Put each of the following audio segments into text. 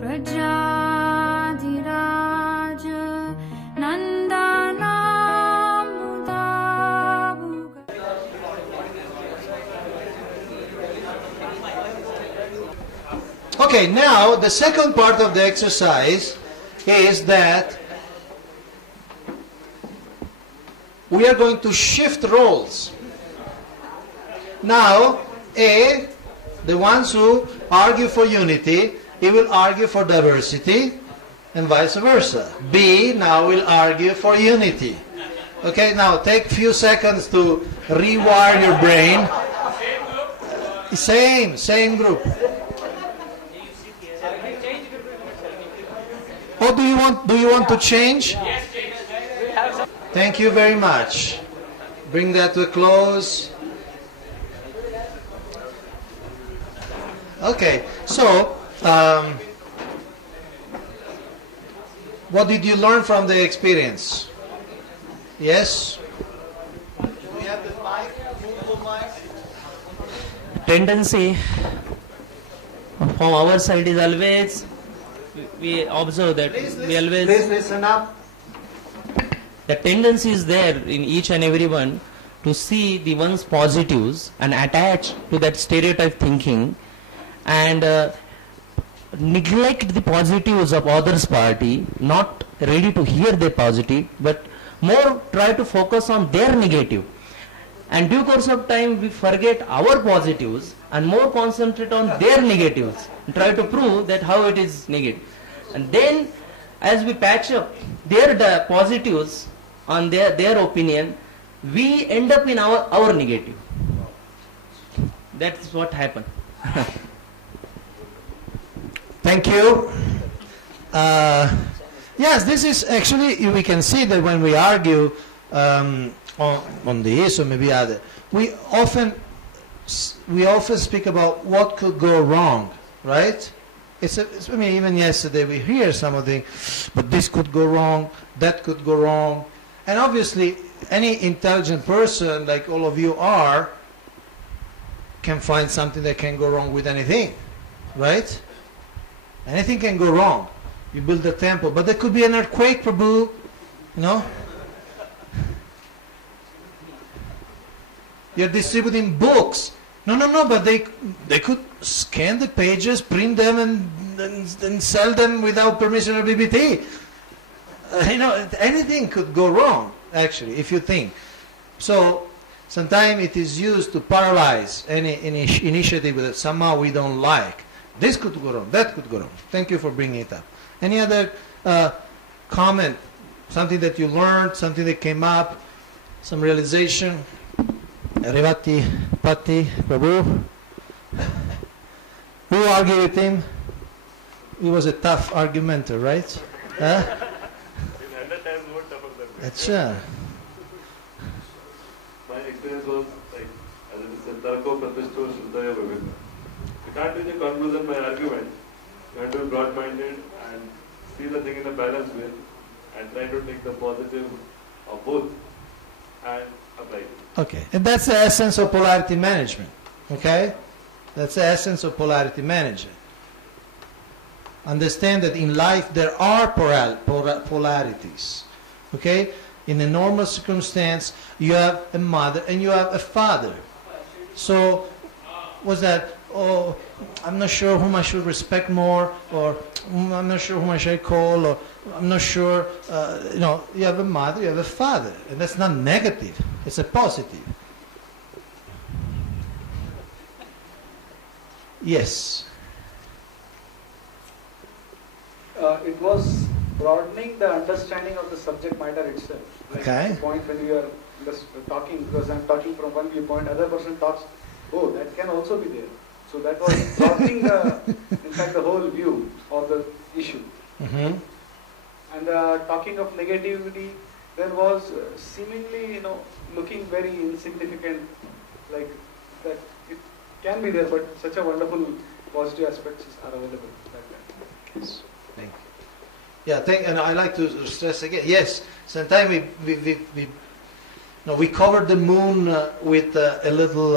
Prajadiraj Nandana Mudabuga. Okay, now the second part of the exercise is that we are going to shift roles. Now, A, the ones who argue for unity, he will argue for diversity, and vice versa. B now will argue for unity. Okay, now take a few seconds to rewire your brain. Same group. Oh, do you want to change? Thank you very much. Bring that to a close. Okay, so what did you learn from the experience? Yes? Do we have the mic? Full mic? Tendency from our side is always, we observe that Please listen up. the tendency is there in each and everyone to see the one's positives and attach to that stereotype thinking and neglect the positives of others party, not ready to hear their positive, but more try to focus on their negative. And due course of time we forget our positives and more concentrate on their negatives and try to prove that how it is negative. And then as we patch up their positives on their opinion, we end up in our negative. That's what happened. Thank you. Yes, this is actually, we can see that when we argue on this or maybe other, we often speak about what could go wrong, right? I mean, even yesterday we hear some of the, but this could go wrong, that could go wrong. And obviously, any intelligent person, like all of you are, can find something that can go wrong with anything, right? Anything can go wrong. You build a temple, but there could be an earthquake, Prabhu, you know? You're distributing books. No, but they could scan the pages, print them, and sell them without permission of BBT. You know, anything could go wrong, actually, if you think. So, sometimes it is used to paralyze any initiative that somehow we don't like. This could go wrong, that could go wrong. Thank you for bringing it up. Any other comment? Something that you learned, something that came up, some realization? Revati, Patti, Prabhu? Who argued with him? He was a tough argumenter, right? Huh? Achha. My experience was like, as it is said, Tarko Pratishto Shuddhaya Bhavitva. You can't reach a conclusion by argument. You have to be broad-minded and see the thing in a balanced way and try to take the positive of both and apply it. Okay, and that's the essence of polarity management. Okay? That's the essence of polarity management. Understand that in life there are polarities. Okay? In a normal circumstance, you have a mother and you have a father. So, what's that? Oh, I'm not sure whom I should respect more, or I'm not sure whom I should call, or I'm not sure. You know, you have a mother, you have a father, and that's not negative. It's a positive. Yes. It was broadening the understanding of the subject matter itself. Like Okay. the point when we are just talking, because I'm talking from one viewpoint, other person talks, oh, that can also be there. So that was broadening in fact, the whole view of the issue. Mm-hmm. And talking of negativity, there was seemingly, you know, looking very insignificant, like that it can be there, but such a wonderful positive aspects are available. Yes. Thank you. Yeah, and I like to stress again. Yes, sometimes we covered the moon with a little,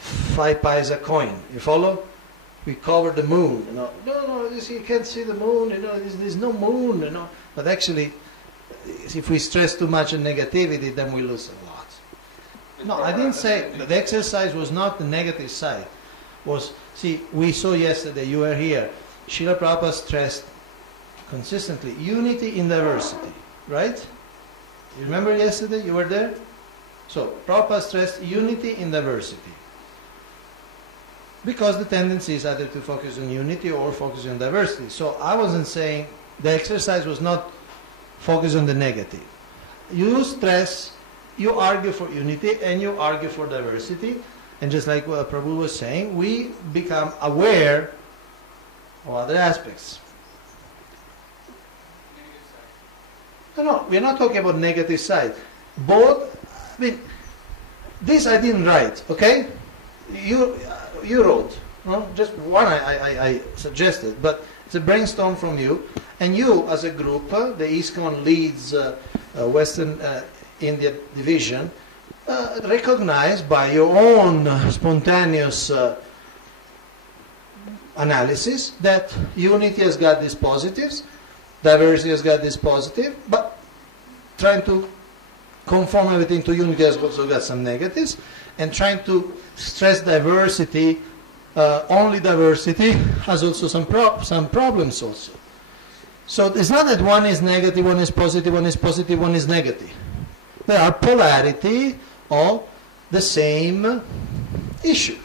5 paisa coin. You follow? we cover the moon. No, you see, you can't see the moon. There's no moon. But actually, if we stress too much on negativity, then we lose a lot. No, I didn't say that the exercise was not the negative side. See, we saw yesterday, you were here, Srila Prabhupada stressed consistently unity in diversity, right? You remember yesterday, you were there? So, Prabhupada stressed unity in diversity. Because the tendency is either to focus on unity or focus on diversity. So, I wasn't saying the exercise was not focused on the negative. You stress, you argue for unity and you argue for diversity. And just like what Prabhu was saying, we become aware of other aspects. No, we are not talking about negative side. Both, this I didn't write, okay? You wrote, just one I suggested, but it's a brainstorm from you. And you, as a group, the ISKCON leads Western India division, recognized by your own spontaneous analysis that unity has got these positives, diversity has got this positive, but trying to conform everything to unity has also got some negatives, and trying to stress diversity, only diversity, has also some problems also. So it's not that one is negative, one is positive, one is positive, one is negative. There are polarity of the same issue.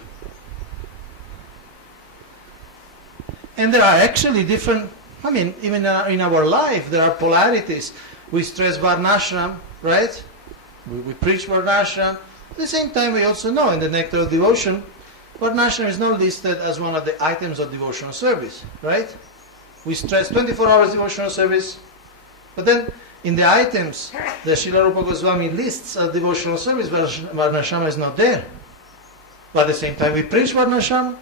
And there are actually different, even in our life, there are polarities. We stress Varnashram, right? We preach Varnashram. At the same time, we also know in the Nectar of Devotion, Varnashram is not listed as one of the items of devotional service, right? We stress 24 hours devotional service, but then in the items that Srila Rupa Goswami lists as devotional service, Varnashram is not there. But at the same time, we preach Varnashram.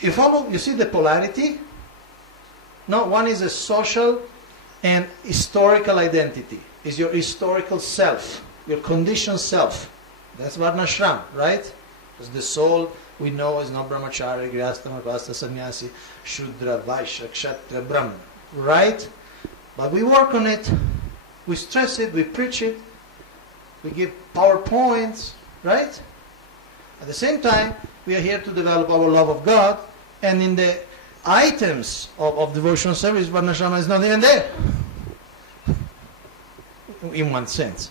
You follow? You see the polarity? No, one is a social and historical identity. Is your historical self, your conditioned self. That's Varnashram, right? Because the soul we know is not Brahmachari, Grihastha, Manvasta, Sannyasi, Shudra, Vaishya, Kshatriya, Brahman, right? But we work on it, we stress it, we preach it, we give PowerPoints, right? At the same time, we are here to develop our love of God, and in the items of devotional service, Varnashram is not even there, in one sense.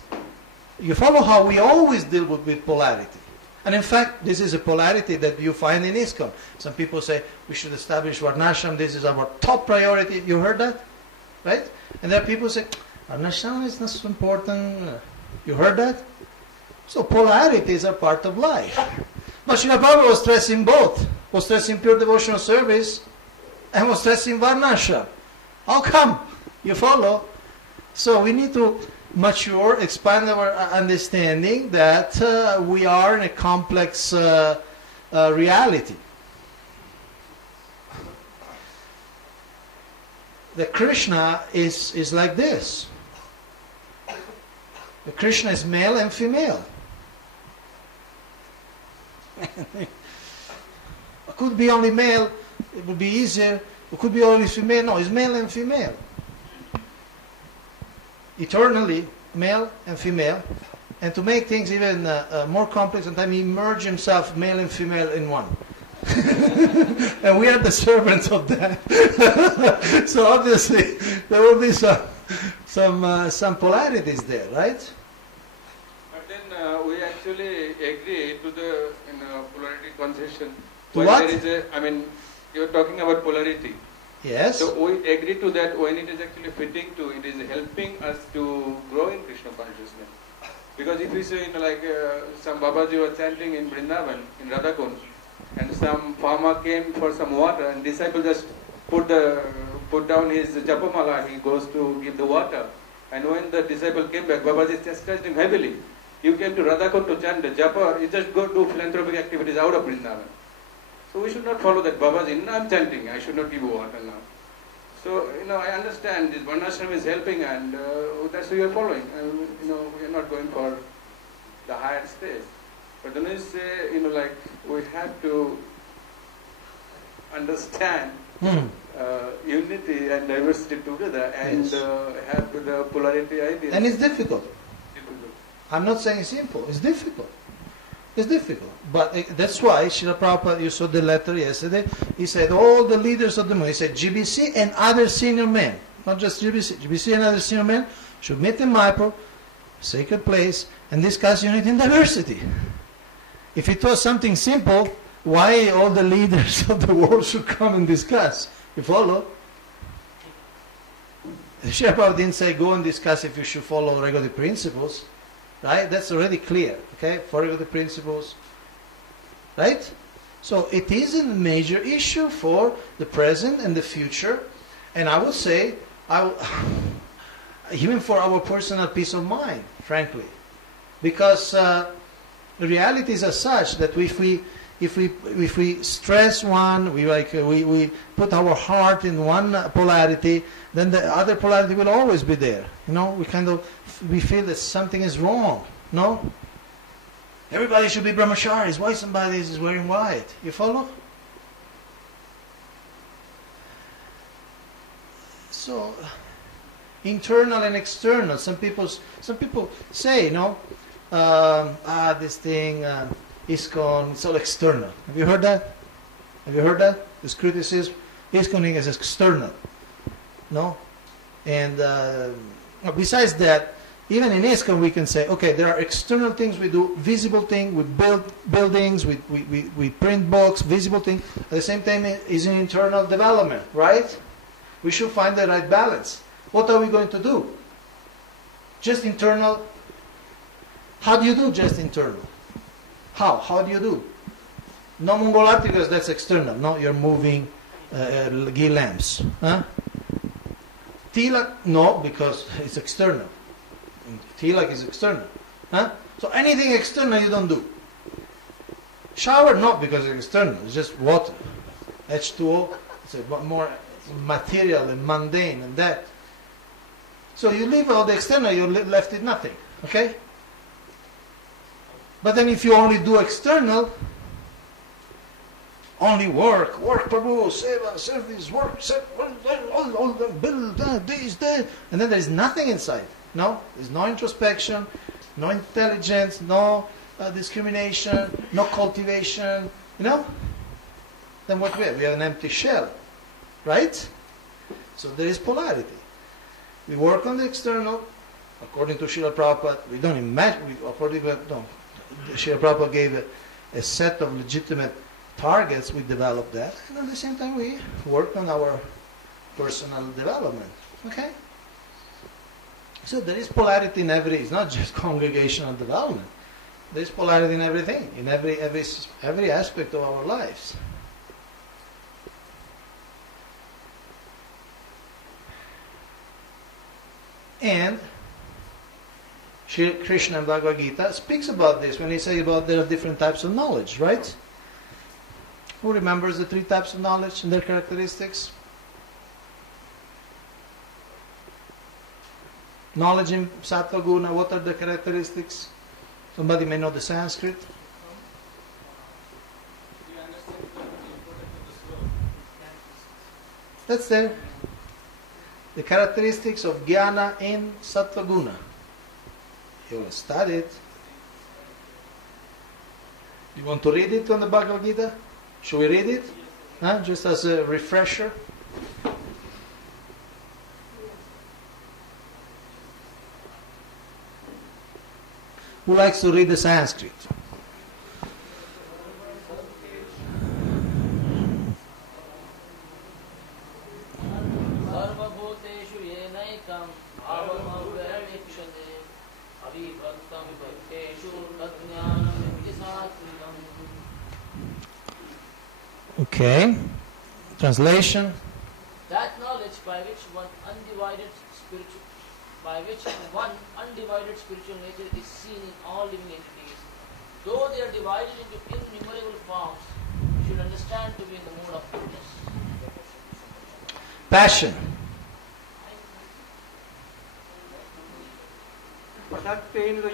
You follow how we always deal with polarity. And in fact, this is a polarity that you find in ISKCON. Some people say, we should establish Varnashram, this is our top priority. You heard that? Right? And there are people who say, Varnashram is not so important. You heard that? So polarities are part of life. But Srila Prabhupada was stressing both. Was stressing pure devotional service and was stressing Varnashram. How come? You follow? So we need to mature, expand our understanding that we are in a complex reality. The Krishna is like this. The Krishna is male and female. It could be only male, it would be easier. It could be only female. No, it's male and female. Eternally, male and female. And to make things even more complex, sometimes he merged himself, male and female, in one. And we are the servants of that. So obviously, there will be some polarities there, right? But then we actually agree to the polarity concession. To what? There is you are talking about polarity. Yes. So we agree to that when it is actually fitting to, it is helping us to grow in Krishna consciousness. Because if we say, some Babaji was chanting in Vrindavan, in Radhakund, and some farmer came for some water, and disciple just put down his japamala, he goes to give the water. And when the disciple came back, Babaji chastised him heavily. You came to Radhakund to chant the japa, you just go do philanthropic activities out of Vrindavan. So we should not follow that. Babaji, I'm chanting, I should not give water now. So, I understand this Varnashram is helping, and that's what we are following. We are not going for the higher stage. But then we say, we have to understand Hmm. unity and diversity together and Yes. have the polarity ideas. And it's difficult. Difficult. I'm not saying it's simple. It's difficult. It's difficult. But that's why Srila Prabhupada, you saw the letter yesterday, he said all the leaders of the movement, he said GBC and other senior men, not just GBC, GBC and other senior men should meet in Mayapur, sacred place, and discuss unity and diversity. If it was something simple, why all the leaders of the world should come and discuss? You follow? Srila Prabhupada didn't say go and discuss if you should follow regular principles. Right? That's already clear. Okay? Follow the principles. Right? So it is a major issue for the present and the future. And I would say, even for our personal peace of mind, frankly. Because the realities are such that if we stress one, we put our heart in one polarity, then the other polarity will always be there. You know, we feel that something is wrong. No? Everybody should be brahmacharis. Why somebody is wearing white? You follow? So, internal and external. Some people say, you know, this thing, ISKCON, it's all external. Have you heard that? Have you heard that? This criticism, ISKCON is external. No? And besides that, even in ISKCON we can say, okay, there are external things we do, visible things, we build buildings, we print books, visible things. At the same time, is an internal development, right? We should find the right balance. What are we going to do? Just internal? How do you do just internal? How? How do you do? No Mongol art because that's external. No, you're moving ghee lamps. Huh? Tilak? No, because it's external. Tilak is external. Huh? So anything external you don't do. Shower? No, because it's external. It's just water. H2O. It's a more material and mundane and that. So you leave all the external, you're left with nothing. Okay? But then if you only do external, only work, Prabhu, seva, service, work, all the build, this, that, and then there's nothing inside. No? There's no introspection, no intelligence, no discrimination, no cultivation, you know? Then what we have? We have an empty shell. Right? So there is polarity. We work on the external, according to Srila Prabhupada. We don't imagine, Srila Prabhupada gave a set of legitimate targets, we developed that, and at the same time we work on our personal development. Okay? So there is polarity in it's not just congregational development. There is polarity in everything, in every aspect of our lives. And Shri Krishna in Bhagavad Gita speaks about this when he says about there are different types of knowledge, right? Who remembers the 3 types of knowledge and their characteristics? Knowledge in Sattva Guna, what are the characteristics? Somebody may know the Sanskrit. That's there. The characteristics of Jnana in Sattva Guna. You will study it. You want to read it on the Bhagavad Gita? Should we read it? Huh? Just as a refresher. Who likes to read the Sanskrit? Okay. Translation. That knowledge by which one undivided spiritual nature is seen in all living entities, though they are divided into innumerable forms, you should understand to be in the mode of goodness. Passion. Pasak pain lo